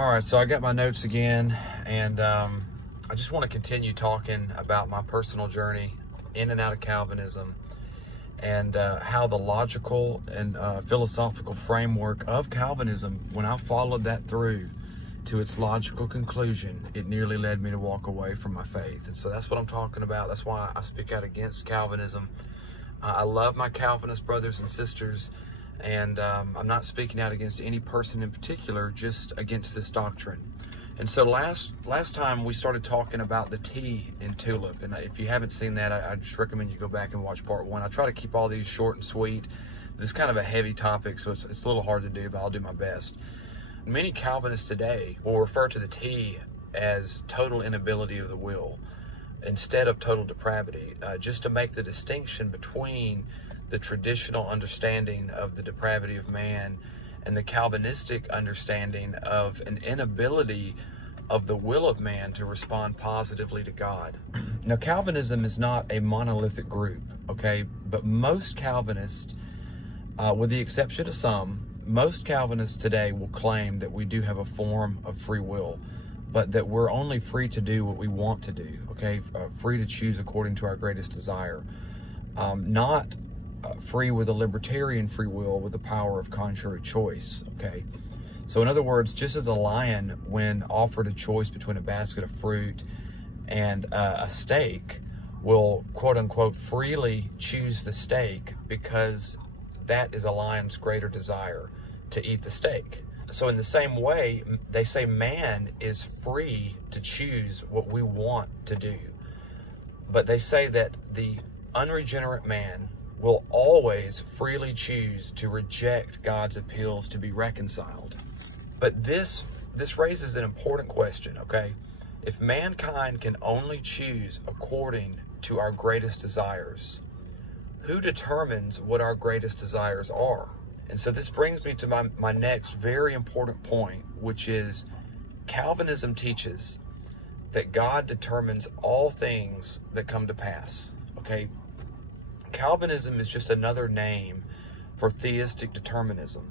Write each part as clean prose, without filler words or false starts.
All right, so I got my notes again, and I just want to continue talking about my personal journey in and out of Calvinism, and how the logical and philosophical framework of Calvinism, when I followed that through to its logical conclusion, it nearly led me to walk away from my faith. And so that's what I'm talking about. That's why I speak out against Calvinism. I love my Calvinist brothers and sisters, and I'm not speaking out against any person in particular, just against this doctrine. And so last time we started talking about the T in tulip, and if you haven't seen that, I just recommend you go back and watch part 1. I try to keep all these short and sweet. This is kind of a heavy topic, so it's a little hard to do, but I'll do my best. Many Calvinists today will refer to the T as total inability of the will instead of total depravity, just to make the distinction between the traditional understanding of the depravity of man and the Calvinistic understanding of an inability of the will of man to respond positively to God. Now, Calvinism is not a monolithic group, okay? But most Calvinists, with the exception of some, most Calvinists today will claim that we do have a form of free will, but that we're only free to do what we want to do, okay? Free to choose according to our greatest desire. Not free with a libertarian free will with the power of contrary choice, okay? So in other words, just as a lion, when offered a choice between a basket of fruit and a steak, will quote-unquote freely choose the steak because that is a lion's greater desire to eat the steak. So in the same way, they say man is free to choose what we want to do. But they say that the unregenerate man will always freely choose to reject God's appeals to be reconciled. But this raises an important question, okay? If mankind can only choose according to our greatest desires, who determines what our greatest desires are? And so this brings me to my next very important point, which is Calvinism teaches that God determines all things that come to pass, okay? Calvinism is just another name for theistic determinism.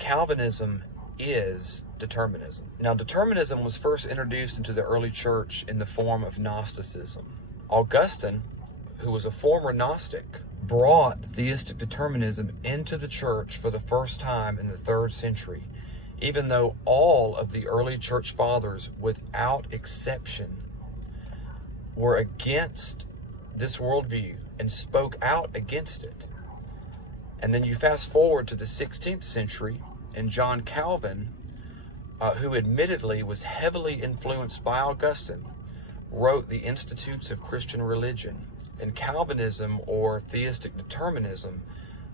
Calvinism is determinism. Now, determinism was first introduced into the early church in the form of Gnosticism. Augustine, who was a former Gnostic, brought theistic determinism into the church for the first time in the 3rd century, even though all of the early church fathers, without exception, were against this worldview and spoke out against it. And then you fast forward to the 16th century, and John Calvin, who admittedly was heavily influenced by Augustine, wrote the Institutes of Christian Religion. And Calvinism, or theistic determinism,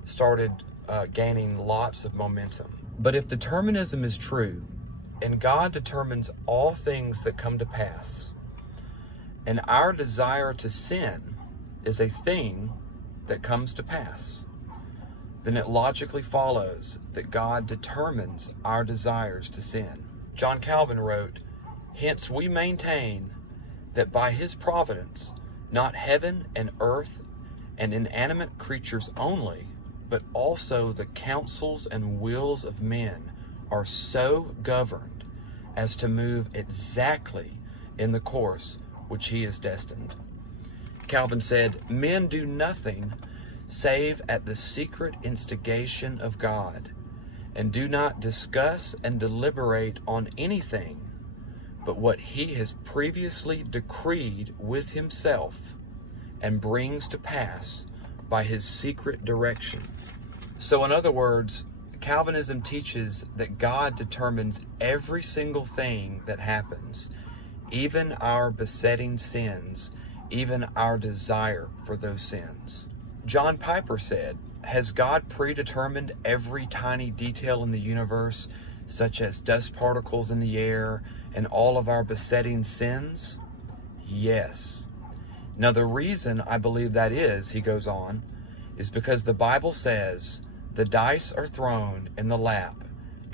started gaining lots of momentum. But if determinism is true, and God determines all things that come to pass, and our desire to sin is a thing that comes to pass, then it logically follows that God determines our desires to sin. John Calvin wrote, "Hence we maintain that by his providence, not heaven and earth and inanimate creatures only, but also the counsels and wills of men are so governed as to move exactly in the course which he is destined." Calvin said, "Men do nothing save at the secret instigation of God, and do not discuss and deliberate on anything but what he has previously decreed with himself and brings to pass by his secret direction." So in other words, Calvinism teaches that God determines every single thing that happens, even our besetting sins, even our desire for those sins. John Piper said, "Has God predetermined every tiny detail in the universe, such as dust particles in the air and all of our besetting sins?" Yes. Now, the reason I believe that is, he goes on, is because the Bible says, "The dice are thrown in the lap,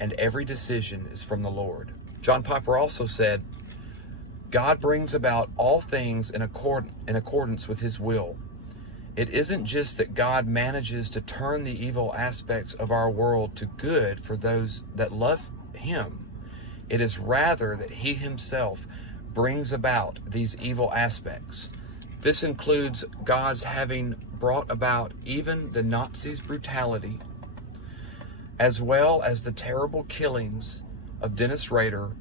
and every decision is from the Lord." John Piper also said, "God brings about all things in accordance with his will. It isn't just that God manages to turn the evil aspects of our world to good for those that love him. It is rather that he himself brings about these evil aspects. This includes God's having brought about even the Nazis' brutality, as well as the terrible killings of Dennis Rader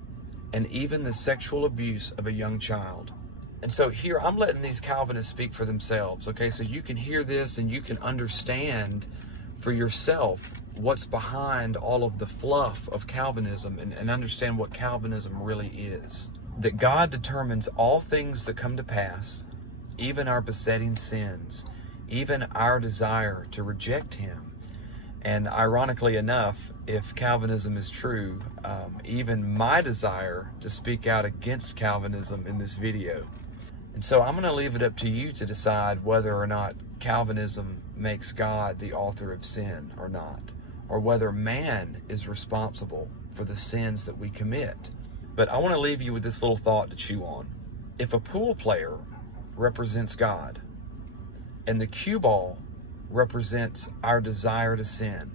and even the sexual abuse of a young child. And so here I'm letting these Calvinists speak for themselves, okay? So you can hear this and you can understand for yourself what's behind all of the fluff of Calvinism and understand what Calvinism really is. That God determines all things that come to pass, even our besetting sins, even our desire to reject him. And ironically enough, if Calvinism is true, even my desire to speak out against Calvinism in this video. And so I'm going to leave it up to you to decide whether or not Calvinism makes God the author of sin or not, or whether man is responsible for the sins that we commit. But I want to leave you with this little thought to chew on. If a pool player represents God, and the cue ball represents our desire to sin,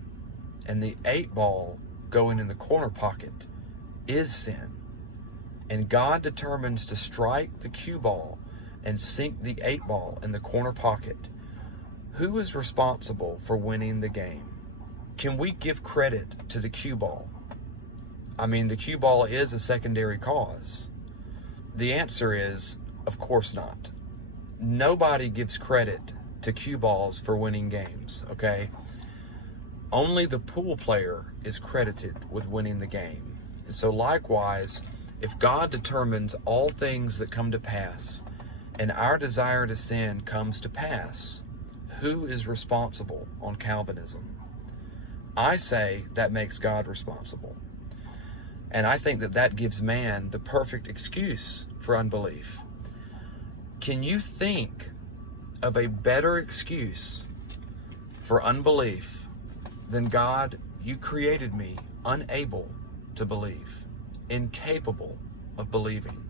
and the 8 ball going in the corner pocket is sin, and God determines to strike the cue ball and sink the 8 ball in the corner pocket, who is responsible for winning the game? Can we give credit to the cue ball? I mean, the cue ball is a secondary cause. The answer is, of course not. Nobody gives credit to cue balls for winning games, okay? Only the pool player is credited with winning the game. And so likewise, if God determines all things that come to pass, and our desire to sin comes to pass, who is responsible on Calvinism? I say that makes God responsible. And I think that that gives man the perfect excuse for unbelief. Can you think of a better excuse for unbelief than God, you created me unable to believe, incapable of believing?